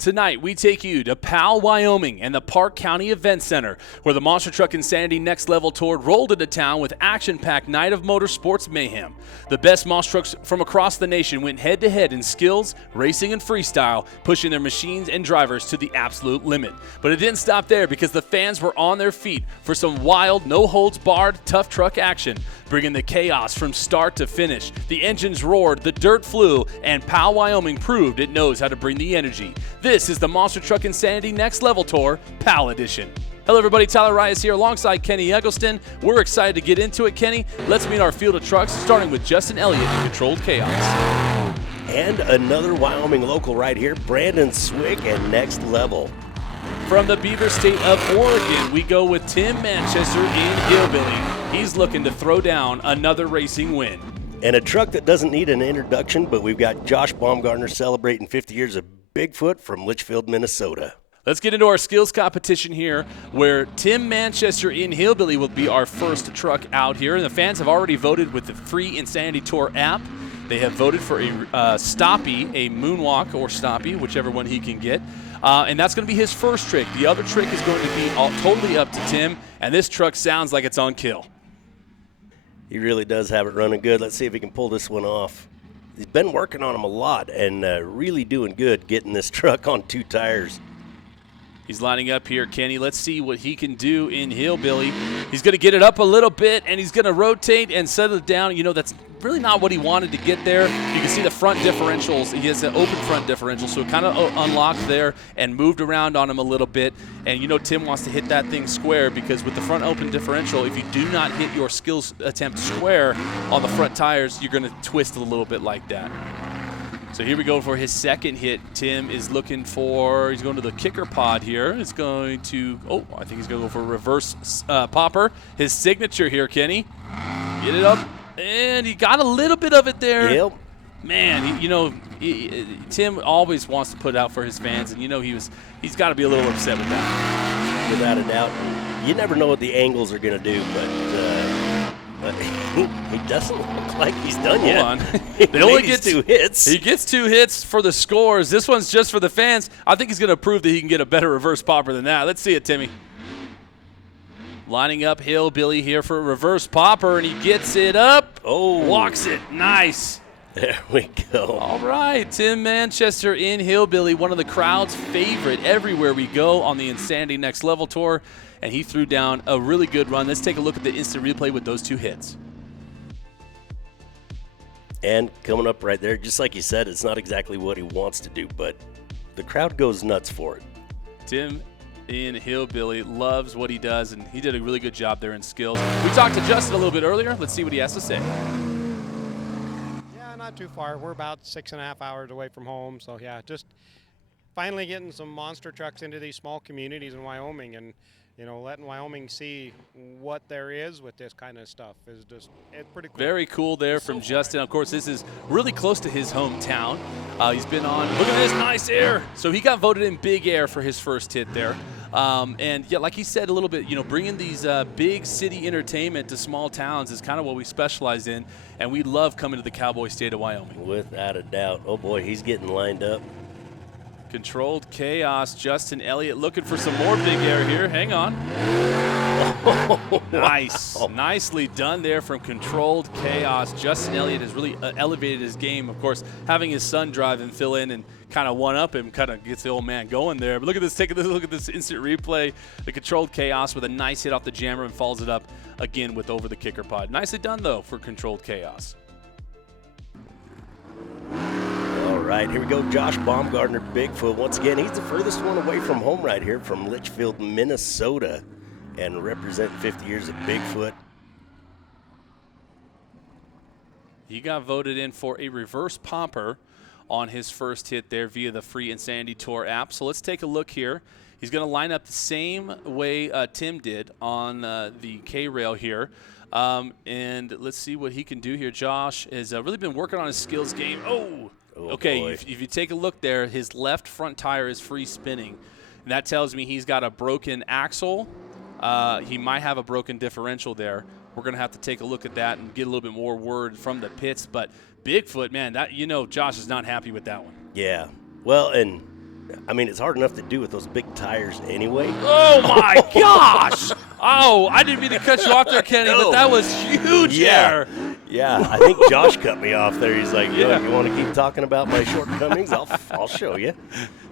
Tonight, we take you to Powell, Wyoming and the Park County Event Center, where the Monster Truck Insanity Next Level Tour rolled into town with action-packed night of motorsports mayhem. The best monster trucks from across the nation went head-to-head in skills, racing, and freestyle, pushing their machines and drivers to the absolute limit. But it didn't stop there, because the fans were on their feet for some wild, no-holds-barred, tough truck action, bringing the chaos from start to finish. The engines roared, the dirt flew, and Powell, Wyoming proved it knows how to bring the energy. This is the Monster Truck Insanity Next Level Tour, Powell Edition. Hello everybody, Tyler Rayas here alongside Kenny Eggleston. We're excited to get into it, Kenny. Let's meet our field of trucks, starting with Justin Elliott in Controlled Chaos. And another Wyoming local right here, Brandon Swick and Next Level. From the Beaver State of Oregon, we go with Tim Manchester in Hillbilly. He's looking to throw down another racing win. And a truck that doesn't need an introduction, but we've got Josh Baumgartner celebrating 50 years of Bigfoot from Litchfield, Minnesota. Let's get into our skills competition here, where Tim Manchester in Hillbilly will be our first truck out here. And the fans have already voted with the free Insanity Tour app. They have voted for a stoppie, a moonwalk or stoppie, whichever one he can get. And that's going to be his first trick. The other trick is going to be totally up to Tim, and this truck sounds like it's on kill. He really does have it running good. Let's see if he can pull this one off. He's been working on him a lot and really doing good getting this truck on two tires. He's lining up here, Kenny. Let's see what he can do in Hillbilly. He's going to get it up a little bit, and he's going to rotate and settle it down. You know, that's really not what he wanted to get there. You can see the front differentials. He has an open front differential, so it kind of unlocked there and moved around on him a little bit. And you know Tim wants to hit that thing square, because with the front open differential, if you do not hit your skills attempt square on the front tires, you're going to twist a little bit like that. So here we go for his second hit. Tim is looking for, he's going to the kicker pod here. It's going to, I think he's going to go for a reverse popper. His signature here, Kenny. Get it up, and he got a little bit of it there. Yep. Man, Tim always wants to put out for his fans, and he's got to be a little upset with that. Without a doubt. You never know what the angles are going to do, but he doesn't look like he's done yet. Hold on. It only gets 2 hits. He gets 2 hits for the scores. This one's just for the fans. I think he's going to prove that he can get a better reverse popper than that. Let's see it, Timmy. Lining up Hillbilly here for a reverse popper, and he gets it up. Walks it. Nice. There we go. All right, Tim Manchester in Hillbilly, one of the crowd's favorite everywhere we go on the Insanity Next Level Tour, and he threw down a really good run. Let's take a look at the instant replay with those 2 hits. And coming up right there, just like you said, it's not exactly what he wants to do, but the crowd goes nuts for it. Tim in Hillbilly loves what he does, and he did a really good job there in skills. We talked to Justin a little bit earlier. Let's see what he has to say. Yeah, not too far. We're about 6.5 hours away from home, so yeah, just finally getting some monster trucks into these small communities in Wyoming, and letting Wyoming see what there is with this kind of stuff is it's pretty cool. Very cool there from Justin. Of course, this is really close to his hometown. He's been on, look at this nice air. So he got voted in big air for his first hit there. And yeah, like he said a little bit, bringing these big city entertainment to small towns is kind of what we specialize in. And we love coming to the cowboy state of Wyoming. Without a doubt. Oh boy, he's getting lined up. Controlled Chaos, Justin Elliott looking for some more big air here. Hang on. Nice. Nicely done there from Controlled Chaos. Justin Elliott has really elevated his game. Of course, having his son drive and fill in and kind of one-up him kind of gets the old man going there. But look at this. Take a look at this instant replay. The Controlled Chaos with a nice hit off the jammer and follows it up again with over the kicker pod. Nicely done, though, for Controlled Chaos. All right, here we go. Josh Baumgartner, Bigfoot. Once again, he's the furthest one away from home right here from Litchfield, Minnesota, and represent 50 years of Bigfoot. He got voted in for a reverse popper on his first hit there via the free Insanity Tour app. So let's take a look here. He's going to line up the same way Tim did on the K-rail here. And let's see what he can do here. Josh has really been working on his skills game. Okay, if you take a look there, his left front tire is free spinning. And that tells me he's got a broken axle. He might have a broken differential there. We're going to have to take a look at that and get a little bit more word from the pits. But Bigfoot, man, that Josh is not happy with that one. Yeah. Well, and I mean, it's hard enough to do with those big tires anyway. Oh, my gosh. Oh, I didn't mean to cut you off there, Kenny, but that was huge there. Yeah, I think Josh cut me off there. He's like, you want to keep talking about my shortcomings? I'll show you.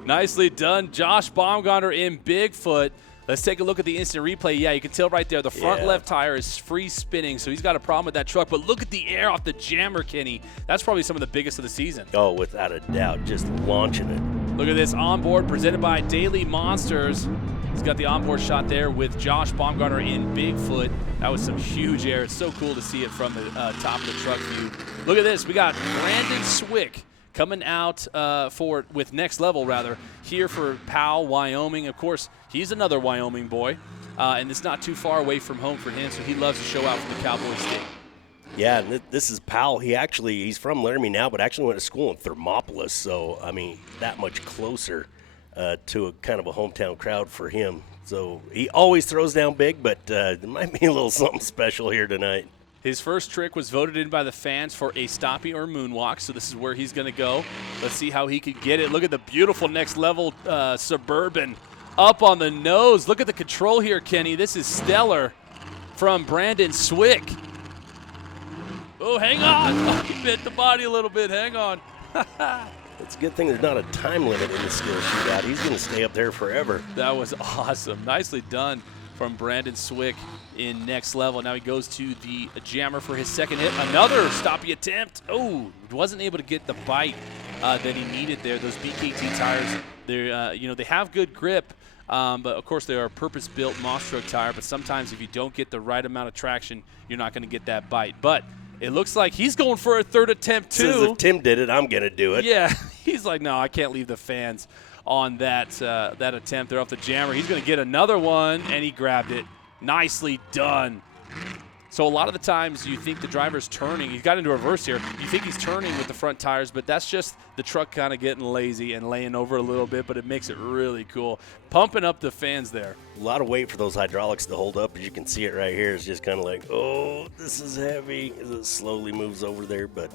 Nicely done, Josh Baumgartner in Bigfoot. Let's take a look at the instant replay. Yeah, you can tell right there the front left tire is free spinning, so he's got a problem with that truck. But look at the air off the jammer, Kenny. That's probably some of the biggest of the season. Oh, without a doubt, just launching it. Look at this onboard presented by Daily Monsters. He's got the onboard shot there with Josh Baumgartner in Bigfoot. That was some huge air. It's so cool to see it from the top of the truck view. Look at this. We got Brandon Swick coming out with Next Level, here for Powell, Wyoming. Of course, he's another Wyoming boy, and it's not too far away from home for him, so he loves to show out from the Cowboy State. Yeah, and this is Powell. He's from Laramie now, but actually went to school in Thermopolis, so, I mean, that much closer to a kind of a hometown crowd for him. So he always throws down big, but there might be a little something special here tonight. His first trick was voted in by the fans for a stoppie or moonwalk, so this is where he's going to go. Let's see how he could get it. Look at the beautiful Next Level Suburban up on the nose. Look at the control here, Kenny. This is stellar from Brandon Swick. Oh, hang on. Oh, he bit the body a little bit. Hang on. It's a good thing there's not a time limit in the skill shootout. He's going to stay up there forever. That was awesome. Nicely done from Brandon Swick in Next Level. Now he goes to the jammer for his second hit. Another stoppie attempt. Oh, wasn't able to get the bite that he needed there. Those BKT tires, they have good grip, but of course they are a purpose-built Moss Truck tire. But sometimes if you don't get the right amount of traction, you're not going to get that bite. But it looks like he's going for a third attempt too. Says if Tim did it, I'm going to do it. Yeah, he's like, no, I can't leave the fans on that attempt. They're off the jammer. He's going to get another one, and he grabbed it. Nicely done. So a lot of the times you think the driver's turning. He's got into reverse here. You think he's turning with the front tires, but that's just the truck kind of getting lazy and laying over a little bit, but it makes it really cool. Pumping up the fans there. A lot of weight for those hydraulics to hold up. As you can see it right here, it's just kind of like, oh, this is heavy as it slowly moves over there. But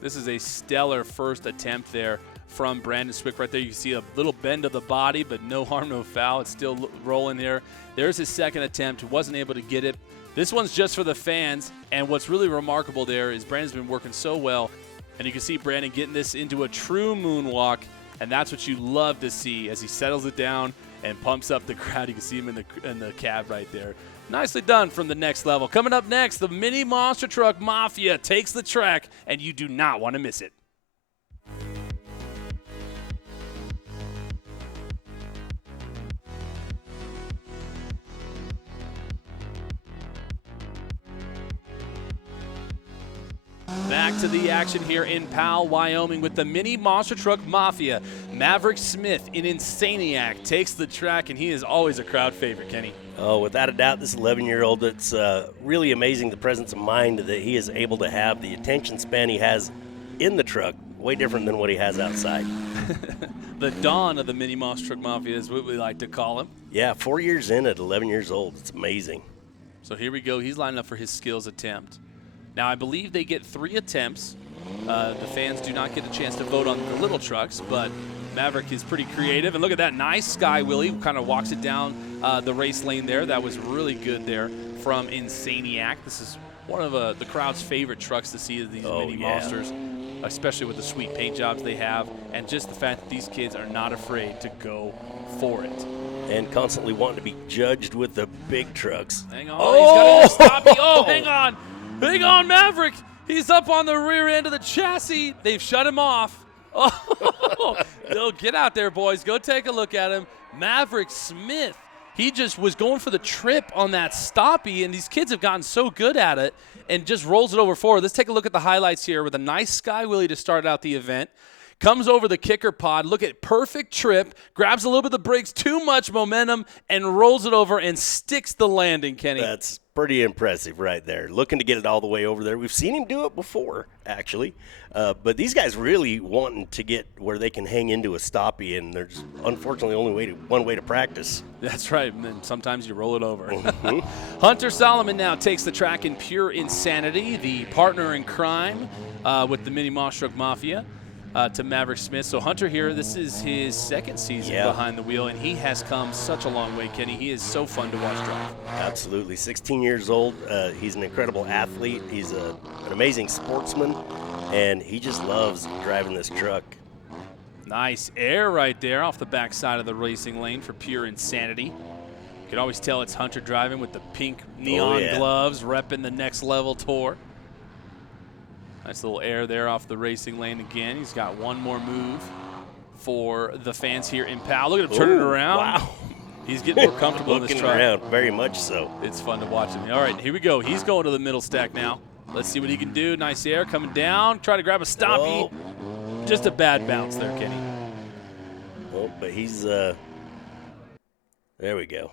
this is a stellar first attempt there from Brandon Swick right there. You can see a little bend of the body, but no harm, no foul. It's still rolling there. There's his second attempt. Wasn't able to get it. This one's just for the fans, and what's really remarkable there is Brandon's been working so well, and you can see Brandon getting this into a true moonwalk, and that's what you love to see as he settles it down and pumps up the crowd. You can see him in the cab right there. Nicely done from the Next Level. Coming up next, the Mini Monster Truck Mafia takes the track, and you do not want to miss it. Back to the action here in Powell, Wyoming with the Mini Monster Truck Mafia. Maverick Smith in Insaniac takes the track, and he is always a crowd favorite, Kenny. Oh, without a doubt, this 11-year-old, it's really amazing the presence of mind that he is able to have, the attention span he has in the truck, way different than what he has outside. The dawn of the Mini Monster Truck Mafia is what we like to call him. Yeah, 4 years in at 11 years old. It's amazing. So here we go. He's lining up for his skills attempt. Now, I believe they get 3 attempts. The fans do not get a chance to vote on the little trucks, but Maverick is pretty creative. And look at that nice Sky Willie, kind of walks it down the race lane there. That was really good there from Insaniac. This is one of the crowd's favorite trucks to see, these Mini Monsters, especially with the sweet paint jobs they have, and just the fact that these kids are not afraid to go for it. And constantly wanting to be judged with the big trucks. Hang on, he's got a stoppie. Oh, hang on. Hang on, Maverick. He's up on the rear end of the chassis. They've shut him off. Oh, no, get out there, boys. Go take a look at him. Maverick Smith. He just was going for the trip on that stoppie, and these kids have gotten so good at it and just rolls it over forward. Let's take a look at the highlights here with a nice Sky Willie to start out the event. Comes over the kicker pod, look at perfect trip, grabs a little bit of the brakes, too much momentum, and rolls it over and sticks the landing, Kenny. That's pretty impressive right there. Looking to get it all the way over there. We've seen him do it before, actually. But these guys really wanting to get where they can hang into a stoppie, and there's unfortunately only one way to practice. That's right, and then sometimes you roll it over. Hunter Solomon now takes the track in pure insanity, the partner in crime with the Mini Monster Truck Mafia. to Maverick Smith. So Hunter here, this is his second season behind the wheel, and he has come such a long way, Kenny. He is so fun to watch drive. Absolutely. 16 years old. He's an incredible athlete. He's an amazing sportsman, and he just loves driving this truck. Nice air right there off the backside of the racing lane for pure insanity. You can always tell it's Hunter driving with the pink neon gloves, repping the Next Level Tour. Nice little air there off the racing lane again. He's got one more move for the fans here in Powell. Look at him turning around. Wow. He's getting more comfortable in this Looking truck. around, very much so. It's fun to watch him. All right, here we go. He's going to the middle stack now. Let's see what he can do. Nice air coming down. Try to grab a stoppie. Just a bad bounce there, Kenny. Oh, but he's there we go.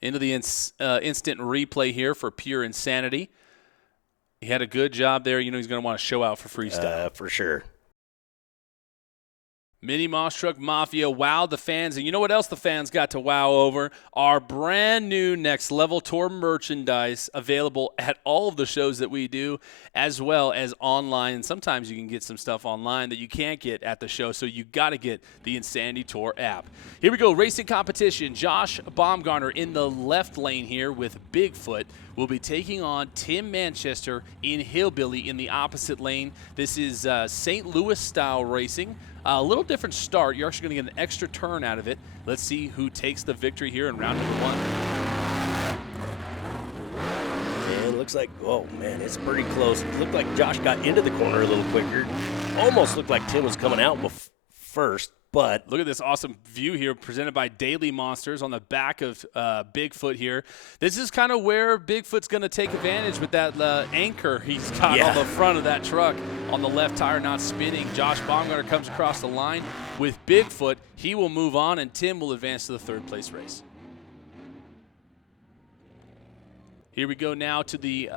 Into the instant replay here for pure insanity. He had a good job there. You know he's going to want to show out for freestyle. For sure. Mini Moss Truck Mafia wowed the fans. And you know what else the fans got to wow over? Our brand new Next Level Tour merchandise available at all of the shows that we do, as well as online. And sometimes you can get some stuff online that you can't get at the show, so you got to get the Insanity Tour app. Here we go, racing competition. Josh Baumgartner in the left lane here with Bigfoot will be taking on Tim Manchester in Hillbilly in the opposite lane. This is St. Louis-style racing. A little different start. You're actually going to get an extra turn out of it. Let's see who takes the victory here in round number 1. And it looks like, oh, man, it's pretty close. It looked like Josh got into the corner a little quicker. Almost looked like Tim was coming out first, but look at this awesome view here presented by Daily Monsters on the back of Bigfoot here. This is kind of where Bigfoot's going to take advantage with that anchor he's got on the front of that truck on the left tire not spinning. Josh Baumgartner comes across the line with Bigfoot. He will move on, and Tim will advance to the third place race. Here we go now to the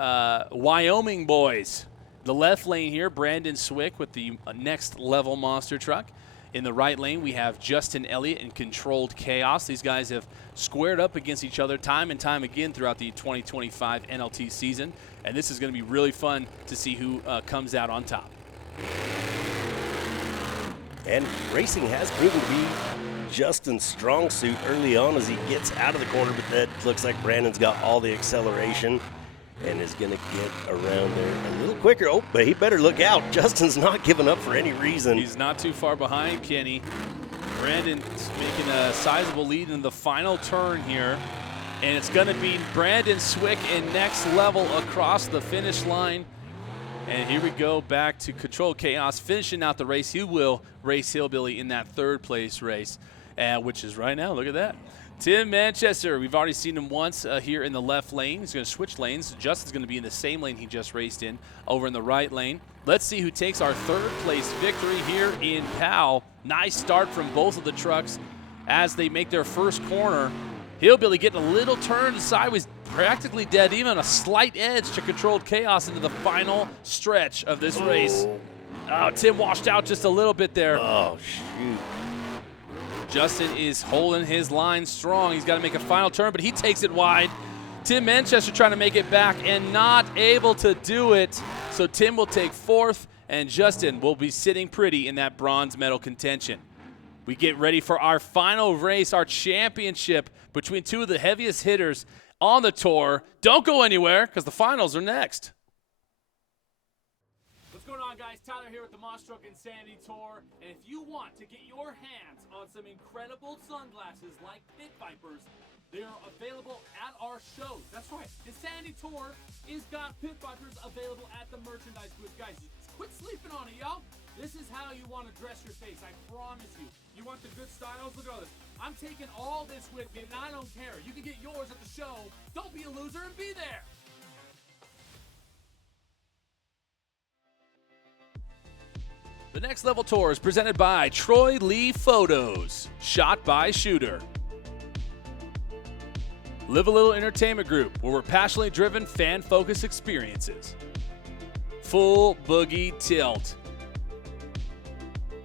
Wyoming boys. The left lane here, Brandon Swick with the Next Level monster truck. In the right lane, we have Justin Elliott and Controlled Chaos. These guys have squared up against each other time and time again throughout the 2025 NLT season, and this is going to be really fun to see who comes out on top. And racing has proven to be Justin's strong suit early on as he gets out of the corner, but that looks like Brandon's got all the acceleration and is going to get around there a little quicker. Oh, but he better look out. Justin's not giving up for any reason. He's not too far behind, Kenny. Brandon's making a sizable lead in the final turn here, and it's going to be Brandon Swick and Next Level across the finish line. And here we go back to Controlled Chaos, finishing out the race. He will race Hillbilly in that third place race, which is right now. Look at that. Tim Manchester, we've already seen him once here in the left lane. He's going to switch lanes. Justin's going to be in the same lane he just raced in, over in the right lane. Let's see who takes our third place victory here in Powell. Nice start from both of the trucks as they make their first corner. Hillbilly getting a little turn sideways, practically dead, even a slight edge to Controlled Chaos into the final stretch of this race. Oh, Tim washed out just a little bit there. Oh, shoot. Justin is holding his line strong. He's got to make a final turn, but he takes it wide. Tim Manchester trying to make it back and not able to do it. So Tim will take fourth, and Justin will be sitting pretty in that bronze medal contention. We get ready for our final race, our championship between two of the heaviest hitters on the tour. Don't go anywhere because the finals are next. What's going on, guys? Tyler here with the Monster Truck Insanity Tour. And if you want to get your hands on some incredible sunglasses like Pit Vipers, they are available at our shows. That's right. Insanity Tour is got Pit Vipers available at the merchandise booth. Guys, quit sleeping on it, y'all. This is how you want to dress your face. I promise you. You want the good styles? Look at all this. I'm taking all this with me, and I don't care. You can get yours at the show. Don't be a loser and be there. The Next Level Tour is presented by Troy Lee Photos, shot by Shooter. Live a Little Entertainment Group, where we're passionately driven, fan-focused experiences. Full Boogie Tilt.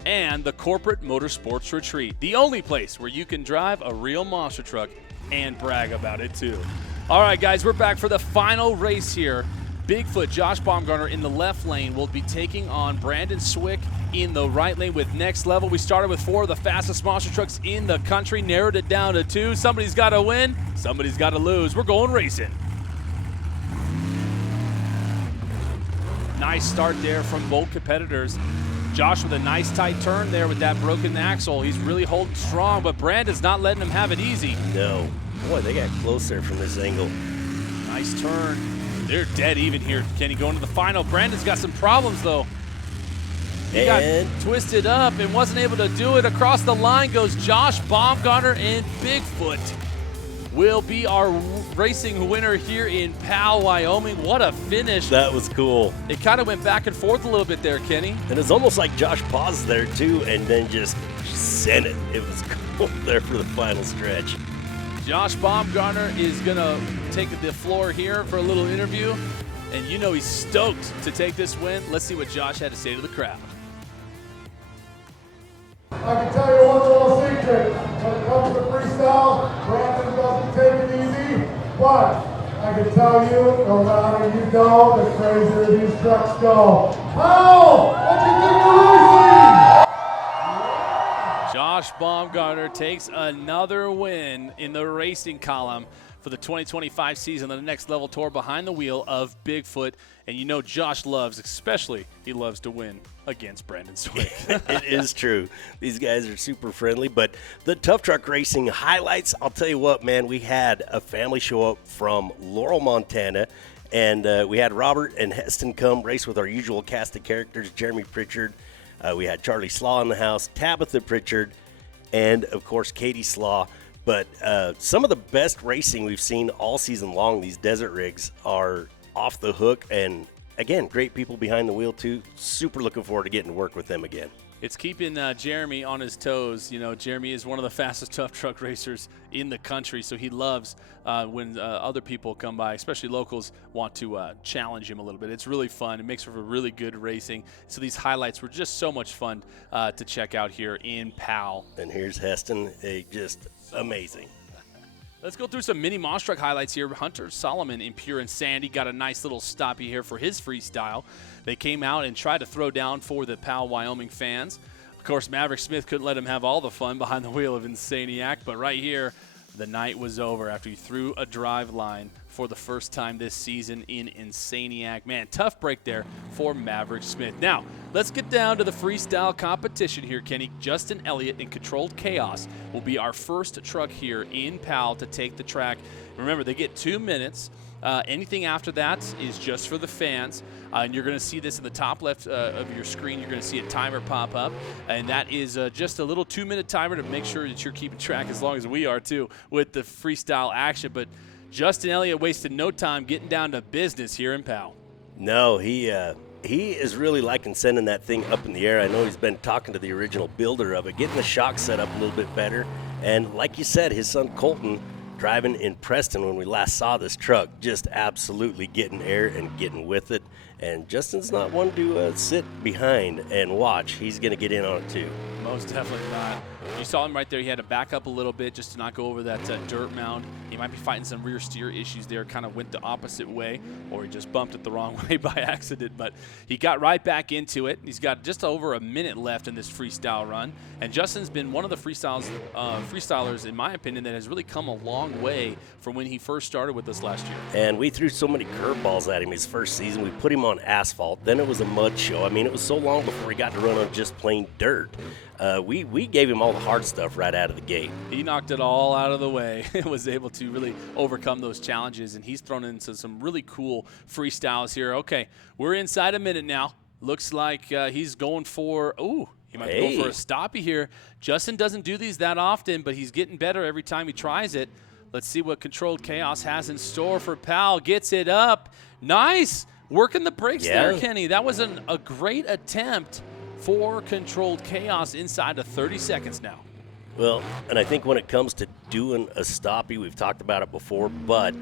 And the Corporate Motorsports Retreat, the only place where you can drive a real monster truck and brag about it too. All right, guys, we're back for the final race here. Bigfoot, Josh Baumgartner in the left lane will be taking on Brandon Swick in the right lane with Next Level. We started with 4 of the fastest monster trucks in the country, narrowed it down to 2. Somebody's got to win, somebody's got to lose. We're going racing. Nice start there from both competitors. Josh with a nice tight turn there with that broken axle. He's really holding strong, but Brandon's not letting him have it easy. No. Boy, they got close there from this angle. Nice turn. They're dead even here. Kenny going to the final. Brandon's got some problems, though. He got twisted up and wasn't able to do it. Across the line goes Josh Baumgartner, and Bigfoot will be our racing winner here in Powell, Wyoming. What a finish. That was cool. It kind of went back and forth a little bit there, Kenny. And it's almost like Josh paused there, too, and then just sent it. It was cool there for the final stretch. Josh Baumgartner is going to take the floor here for a little interview, and you know he's stoked to take this win. Let's see what Josh had to say to the crowd. I can tell you one little secret. When it comes to freestyle, Brandon doesn't take it easy, but I can tell you, the louder you go, the crazier these trucks go. Powell, what do you think of racing? Josh Baumgartner takes another win in the racing column for the 2025 season on the Next Level Tour behind the wheel of Bigfoot. And you know Josh loves, especially, he loves to win against Brandon Swick. It is true. These guys are super friendly. But the Tough Truck Racing highlights, I'll tell you what, man, we had a family show up from Laurel, Montana. And we had Robert and Heston come race with our usual cast of characters, Jeremy Pritchard. We had Charlie Slaw in the house, Tabitha Pritchard, and, of course, Katie Slaw. But some of the best racing we've seen all season long, these desert rigs, are off the hook. And, again, great people behind the wheel, too. Super looking forward to getting to work with them again. It's keeping Jeremy on his toes. You know, Jeremy is one of the fastest tough truck racers in the country, so he loves when other people come by, especially locals, want to challenge him a little bit. It's really fun. It makes for really good racing. So these highlights were just so much fun to check out here in Powell. And here's Heston, just amazing. Let's go through some mini monster truck highlights here. Hunter Solomon in Pure Insanity got a nice little stoppie here for his freestyle. They came out and tried to throw down for the Powell, Wyoming fans. Of course, Maverick Smith couldn't let him have all the fun behind the wheel of Insaniac, but right here, the night was over after he threw a drive line for the first time this season in Insaniac. Man, tough break there for Maverick Smith. Now, let's get down to the freestyle competition here, Kenny. Justin Elliott in Controlled Chaos will be our first truck here in Powell to take the track. Remember, they get 2 minutes. Anything after that is just for the fans. And you're going to see this in the top left of your screen. You're going to see a timer pop up. And that is just a little 2-minute timer to make sure that you're keeping track, as long as we are too, with the freestyle action. But Justin Elliott wasted no time getting down to business here in Powell. No, he is really liking sending that thing up in the air. I know he's been talking to the original builder of it, getting the shock set up a little bit better. And like you said, his son Colton, driving in Preston when we last saw this truck, just absolutely getting air and getting with it. And Justin's not one to sit behind and watch. He's going to get in on it too. Most definitely not. You saw him right there. He had to back up a little bit just to not go over that dirt mound. He might be fighting some rear steer issues there, kind of went the opposite way, or he just bumped it the wrong way by accident. But he got right back into it. He's got just over a minute left in this freestyle run. And Justin's been one of the freestylers, in my opinion, that has really come a long way from when he first started with us last year. And we threw so many curveballs at him his first season. We put him on asphalt. Then it was a mud show. I mean, it was so long before he got to run on just plain dirt. We gave him all the hard stuff right out of the gate. He knocked it all out of the way and was able to really overcome those challenges, and he's thrown into some really cool freestyles here. Okay, we're inside a minute now. Looks like he's going for, he might go for a stoppie here. Justin doesn't do these that often, but he's getting better every time he tries it. Let's see what Controlled Chaos has in store for Powell. Gets it up. Nice. Working the brakes there, Kenny. That was a great attempt for Controlled Chaos inside of 30 seconds now. Well, and I think when it comes to doing a stoppie, we've talked about it before, but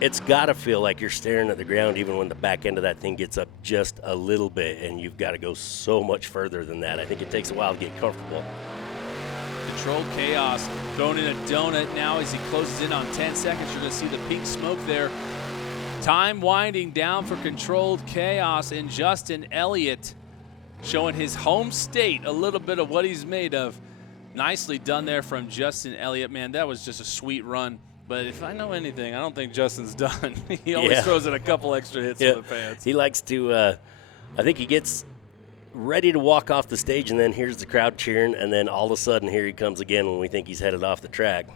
it's got to feel like you're staring at the ground even when the back end of that thing gets up just a little bit, and you've got to go so much further than that. I think it takes a while to get comfortable. Controlled Chaos throwing in a donut now as he closes in on 10 seconds. You're going to see the pink smoke there. Time winding down for Controlled Chaos, and Justin Elliott showing his home state a little bit of what he's made of. Nicely done there from Justin Elliott. Man, that was just a sweet run. But if I know anything, I don't think Justin's done. He always throws in a couple extra hits for the fans. He likes to, I think he gets ready to walk off the stage, and then here's the crowd cheering, and then all of a sudden here he comes again when we think he's headed off the track.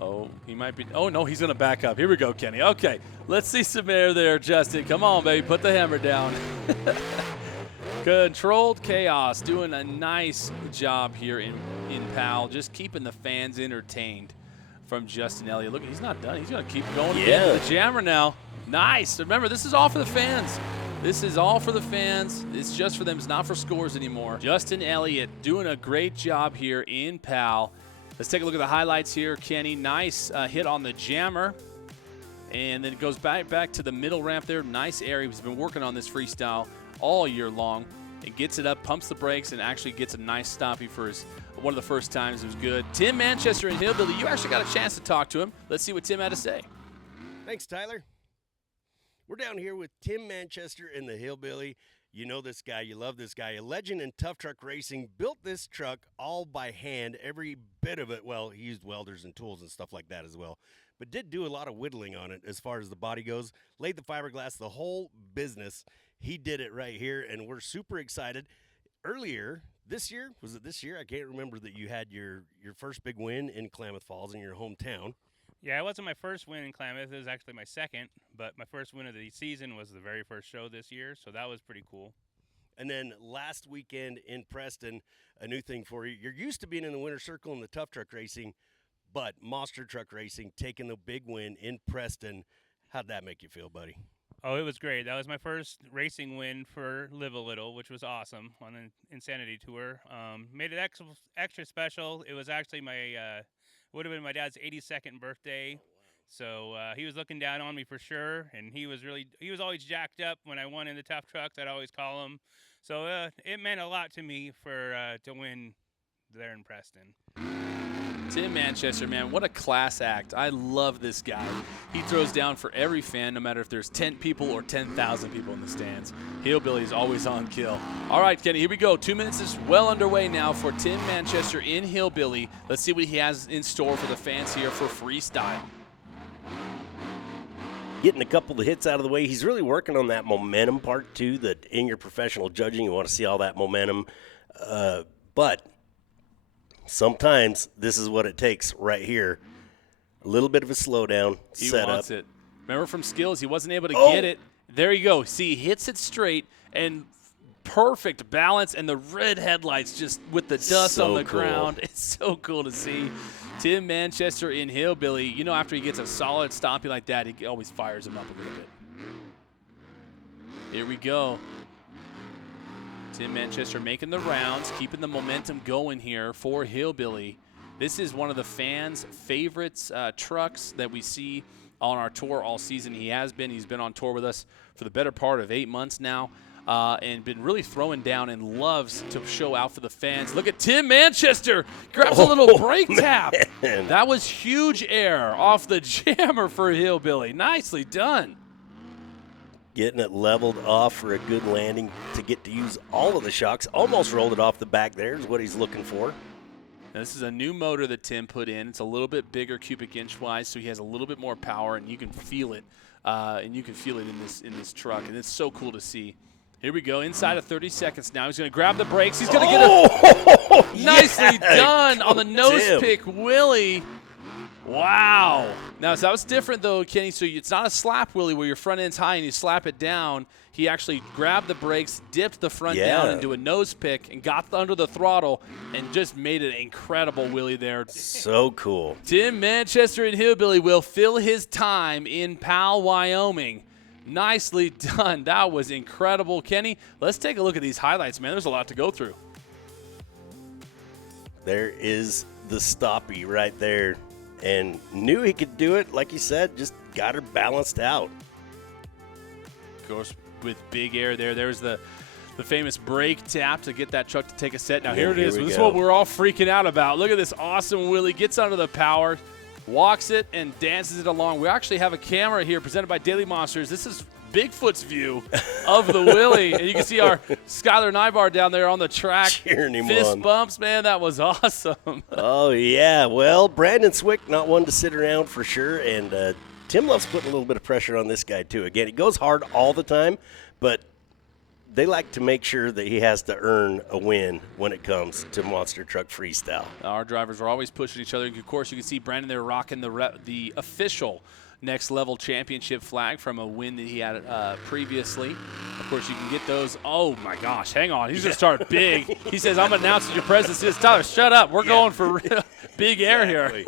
Oh, he might be. Oh, no, he's going to back up. Here we go, Kenny. Okay, let's see some air there, Justin. Come on, baby. Put the hammer down. Controlled Chaos doing a nice job here in Powell, just keeping the fans entertained from Justin Elliott. Look, he's not done. He's going to keep going into the jammer now. Nice. Remember, this is all for the fans. This is all for the fans. It's just for them. It's not for scores anymore. Justin Elliott doing a great job here in Powell. Let's take a look at the highlights here, Kenny. Nice hit on the jammer. And then it goes back to the middle ramp there. Nice air. He's been working on this freestyle all year long. And gets it up, pumps the brakes, and actually gets a nice stoppie for his one of the first times. It was good. Tim Manchester and Hillbilly, you actually got a chance to talk to him. Let's see what Tim had to say. Thanks, Tyler. We're down here with Tim Manchester and the Hillbilly. You know this guy. You love this guy. A legend in tough truck racing. Built this truck all by hand, every bit of it. Well, he used welders and tools and stuff like that as well. But did do a lot of whittling on it as far as the body goes. Laid the fiberglass, the whole business. He did it right here, and we're super excited. Earlier this year, was it this year? I can't remember that you had your first big win in Klamath Falls in your hometown. Yeah, it wasn't my first win in Klamath. It was actually my second, but my first win of the season was the very first show this year, so that was pretty cool. And then last weekend in Preston, a new thing for you. You're used to being in the winner's circle in the tough truck racing, but monster truck racing, taking the big win in Preston. How'd that make you feel, buddy? Oh, it was great. That was my first racing win for Live a Little, which was awesome on an Insanity tour. Made it extra special. It was actually would have been my dad's 82nd birthday. So he was looking down on me for sure, and he was always jacked up when I won in the tough trucks. I'd always call him. So it meant a lot to me to win there in Preston. Tim Manchester, man, what a class act. I love this guy. He throws down for every fan, no matter if there's 10 people or 10,000 people in the stands. Hillbilly is always on kill. All right, Kenny, here we go. 2 minutes is well underway now for Tim Manchester in Hillbilly. Let's see what he has in store for the fans here for freestyle. Getting a couple of hits out of the way. He's really working on that momentum part, too, that in your professional judging, you want to see all that momentum. But sometimes this is what it takes right here. A little bit of a slowdown, He wants it. Remember from skills, he wasn't able to get it. There you go. See, he hits it straight and perfect balance, and the red headlights just with the dust on the ground. It's so cool to see. Tim Manchester in Hillbilly. You know, after he gets a solid stompy like that, he always fires him up a little bit. Here we go. Tim Manchester making the rounds, keeping the momentum going here for Hillbilly. This is one of the fans' favorites trucks that we see on our tour all season. He's been on tour with us for the better part of 8 months now, and been really throwing down and loves to show out for the fans. Look at Tim Manchester. Grabs a little brake tap. That was huge air off the jammer for Hillbilly. Nicely done. Getting it leveled off for a good landing to get to use all of the shocks. Almost rolled it off the back there is what he's looking for. Now, this is a new motor that Tim put in. It's a little bit bigger cubic inch-wise, so he has a little bit more power, and you can feel it. In this truck, and it's so cool to see. Here we go, inside of 30 seconds now. He's going to grab the brakes. He's going to get a nicely done on the nose pick, Willie. Wow. Now, so that was different, though, Kenny. So it's not a slap Willie where your front end's high and you slap it down. He actually grabbed the brakes, dipped the front down into a nose pick, and got under the throttle and just made an incredible Willie there. So cool. Tim Manchester and Hillbilly will fill his time in Powell, Wyoming. Nicely done. That was incredible, Kenny. Let's take a look at these highlights, man. There's a lot to go through. There is the stoppie right there. And knew he could do it, like you said, just got her balanced out. Of course, with big air there. There's the famous brake tap to get that truck to take a set. Now, here it is. This is what we're all freaking out about. Look at this awesome Willie. Gets under the power, walks it and dances it along. We actually have a camera here presented by Daily Monsters. This is Bigfoot's view of the Willie. And you can see our Skylar Nybar down there on the track. Cheering him Fist on. bumps, man. That was awesome. Oh, yeah. Well, Brandon Swick, not one to sit around for sure. And Tim loves putting a little bit of pressure on this guy, too. Again, he goes hard all the time, but they like to make sure that he has to earn a win when it comes to Monster Truck Freestyle. Our drivers are always pushing each other. Of course, you can see Brandon there rocking the official Next Level Championship flag from a win that he had previously. Of course, you can get those. Oh, my gosh. Hang on. He's going to start big. He says, I'm announcing your presence. He says, Tyler, shut up. We're going for real big air here.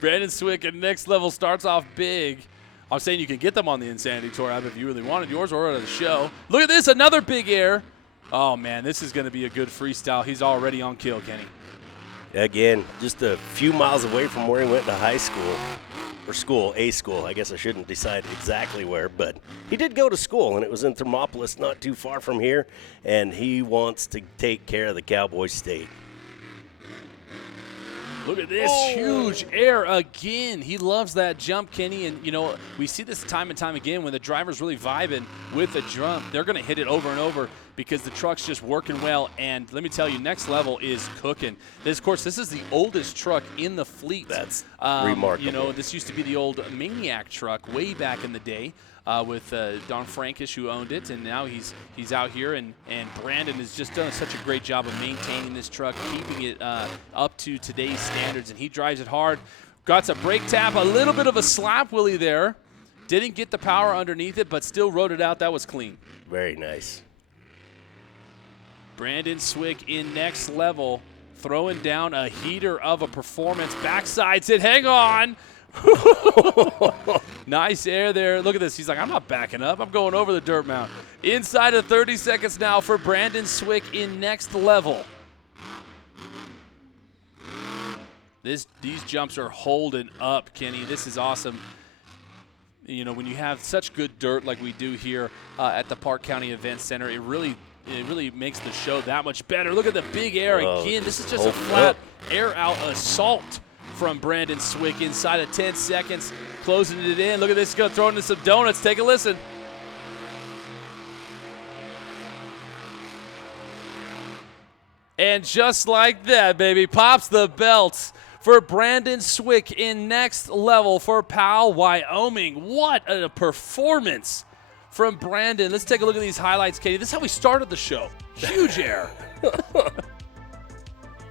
Brandon Swick at Next Level starts off big. I'm saying you can get them on the Insanity Tour app if you really wanted yours or at the show. Look at this. Another big air. Oh, man. This is going to be a good freestyle. He's already on kill, Kenny. Again, just a few miles away from where he went to high school. Or school, a school. I guess I shouldn't decide exactly where, but he did go to school, and it was in Thermopolis, not too far from here, and he wants to take care of the Cowboy State. Look at this huge air again. He loves that jump, Kenny, and, you know, we see this time and time again when the driver's really vibing with a jump. They're going to hit it over and over because the truck's just working well, and let me tell you, Next Level is cooking. This, of course, this is the oldest truck in the fleet. That's remarkable. You know, this used to be the old Maniac truck way back in the day with Don Frankish, who owned it, and now he's out here, and Brandon has just done such a great job of maintaining this truck, keeping it up to today's standards, and he drives it hard. Got a brake tap, a little bit of a slap wheelie there. Didn't get the power underneath it, but still rode it out. That was clean. Very nice. Brandon Swick in Next Level, throwing down a heater of a performance. Backsides it. Hang on. Nice air there. Look at this. He's like, I'm not backing up. I'm going over the dirt mound. Inside of 30 seconds now for Brandon Swick in Next Level. These jumps are holding up, Kenny. This is awesome. You know, when you have such good dirt like we do here at the Park County Event Center, it really makes the show that much better. Look at the big air again. This is just a flat air out assault from Brandon Swick inside of 10 seconds, closing it in. Look at this. He's going to throw into some donuts. Take a listen. And just like that, baby, pops the belts for Brandon Swick in Next Level for Powell, Wyoming. What a performance from Brandon. Let's take a look at these highlights, Katie. This is how we started the show. Huge air.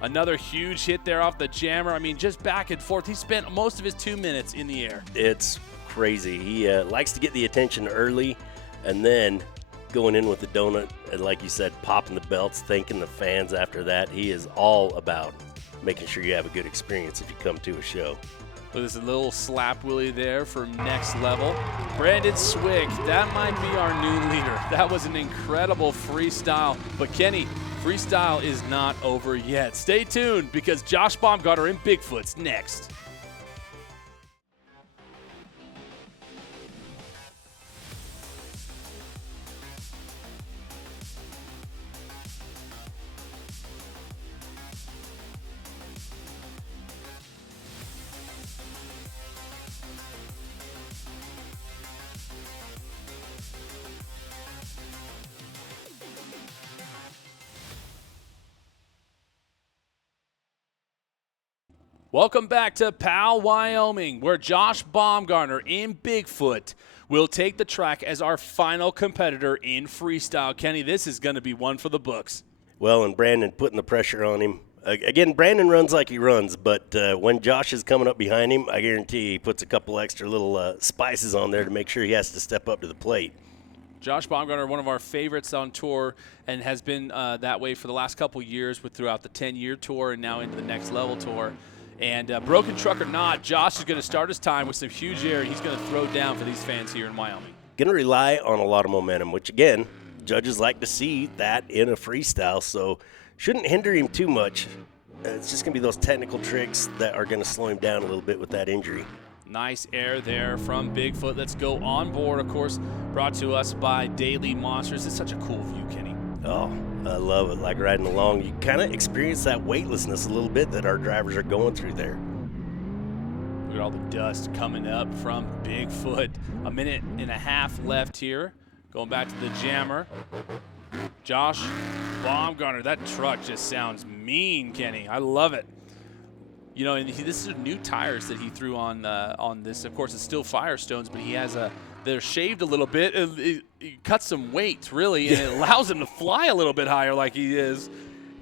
Another huge hit there off the jammer. I mean, just back and forth. He spent most of his 2 minutes in the air. It's crazy. He likes to get the attention early and then going in with the donut, and like you said, popping the belts, thanking the fans after that. He is all about making sure you have a good experience if you come to a show. There's a little slap wheelie there for Next Level. Brandon Swick, that might be our new leader. That was an incredible freestyle. But Kenny, freestyle is not over yet. Stay tuned because Josh Baumgartner and Bigfoot's next. Welcome back to Powell, Wyoming, where Josh Baumgartner in Bigfoot will take the track as our final competitor in freestyle. Kenny, this is going to be one for the books. Well, and Brandon putting the pressure on him. Again, Brandon runs like he runs, but when Josh is coming up behind him, I guarantee he puts a couple extra little spices on there to make sure he has to step up to the plate. Josh Baumgartner, one of our favorites on tour, and has been that way for the last couple years throughout the 10-year tour and now into the Next Level tour. And broken truck or not, Josh is going to start his time with some huge air, and he's going to throw down for these fans here in Wyoming. Going to rely on a lot of momentum, which, again, judges like to see that in a freestyle, so shouldn't hinder him too much. It's just going to be those technical tricks that are going to slow him down a little bit with that injury. Nice air there from Bigfoot. Let's go on board, of course, brought to us by Daily Monsters. It's such a cool view, Kenny. Oh, I love it. Like riding along, you kind of experience that weightlessness a little bit that our drivers are going through there. Look at all the dust coming up from Bigfoot. A minute and a half left here. Going back to the jammer. Josh Baumgartner. That truck just sounds mean, Kenny. I love it. You know, and this is new tires that he threw on this. Of course, it's still Firestones, but he has they're shaved a little bit. It cuts some weight, really, and it allows him to fly a little bit higher like he is.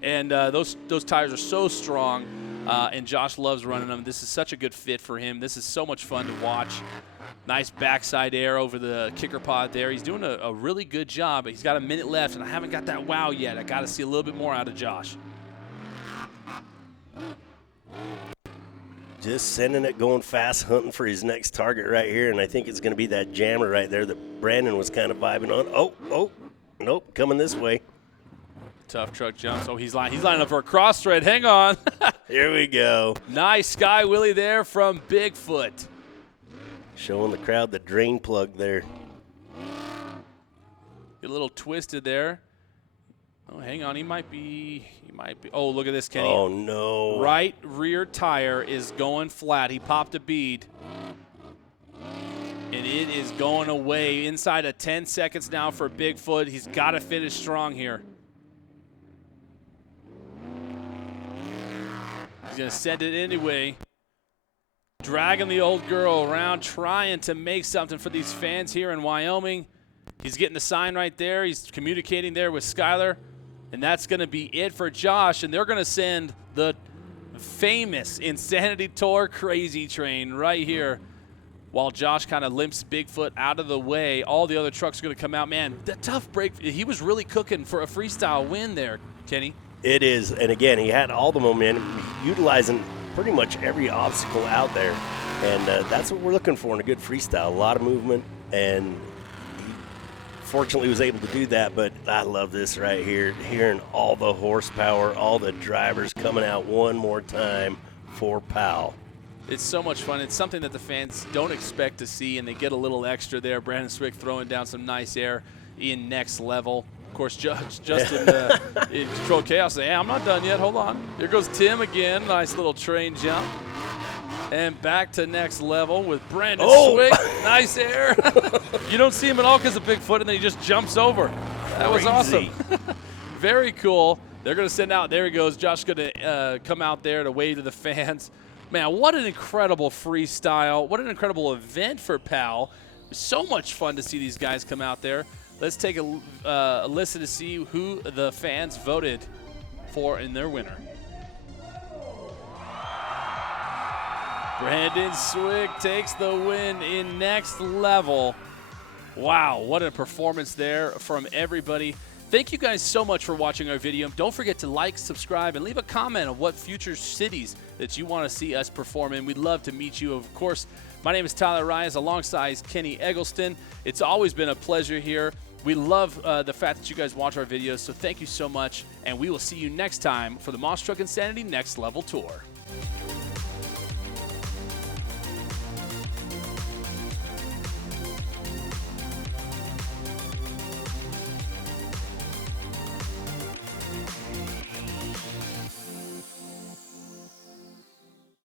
And those tires are so strong, and Josh loves running them. This is such a good fit for him. This is so much fun to watch. Nice backside air over the kicker pod there. He's doing a really good job. He's got a minute left, and I haven't got that wow yet. I got to see a little bit more out of Josh. Just sending it, going fast, hunting for his next target right here, and I think it's going to be that jammer right there that Brandon was kind of vibing on. Oh, nope, coming this way. Tough truck jumps. Oh, he's lining up for a cross thread. Hang on. Here we go. Nice Sky Willie there from Bigfoot. Showing the crowd the drain plug there. Get a little twisted there. Oh, hang on. He might be. Oh, look at this, Kenny. Oh, no. Right rear tire is going flat. He popped a bead. And it is going away inside of 10 seconds now for Bigfoot. He's got to finish strong here. He's going to send it anyway. Dragging the old girl around, trying to make something for these fans here in Wyoming. He's getting the sign right there. He's communicating there with Skylar. And that's going to be it for Josh. And they're going to send the famous Insanity Tour Crazy Train right here while Josh kind of limps Bigfoot out of the way. All the other trucks are going to come out. Man, the tough break. He was really cooking for a freestyle win there, Kenny. It is. And, again, he had all the momentum, utilizing pretty much every obstacle out there. And that's what we're looking for in a good freestyle. A lot of movement, and fortunately was able to do that, but I love this right here, hearing all the horsepower, all the drivers coming out one more time for Powell. It's so much fun. It's something that the fans don't expect to see, and they get a little extra there. Brandon Swick throwing down some nice air in next level. Of course, Justin in Control Chaos saying, hey, I'm not done yet. Hold on. Here goes Tim again. Nice little train jump. And back to next level with Brandon Swick. Nice air. You don't see him at all because of Bigfoot, and then he just jumps over. That was awesome. Very cool. They're going to send out. There he goes. Josh's going to come out there to wave to the fans. Man, what an incredible freestyle. What an incredible event for Powell. So much fun to see these guys come out there. Let's take a listen to see who the fans voted for in their winner. Brandon Swick takes the win in next level. Wow, what a performance there from everybody. Thank you guys so much for watching our video. Don't forget to like, subscribe, and leave a comment on what future cities that you want to see us perform in. We'd love to meet you. Of course, my name is Tyler Rayas alongside Kenny Eggleston. It's always been a pleasure here. We love the fact that you guys watch our videos, so thank you so much, and we will see you next time for the Monster Truck Insanity Next Level Tour.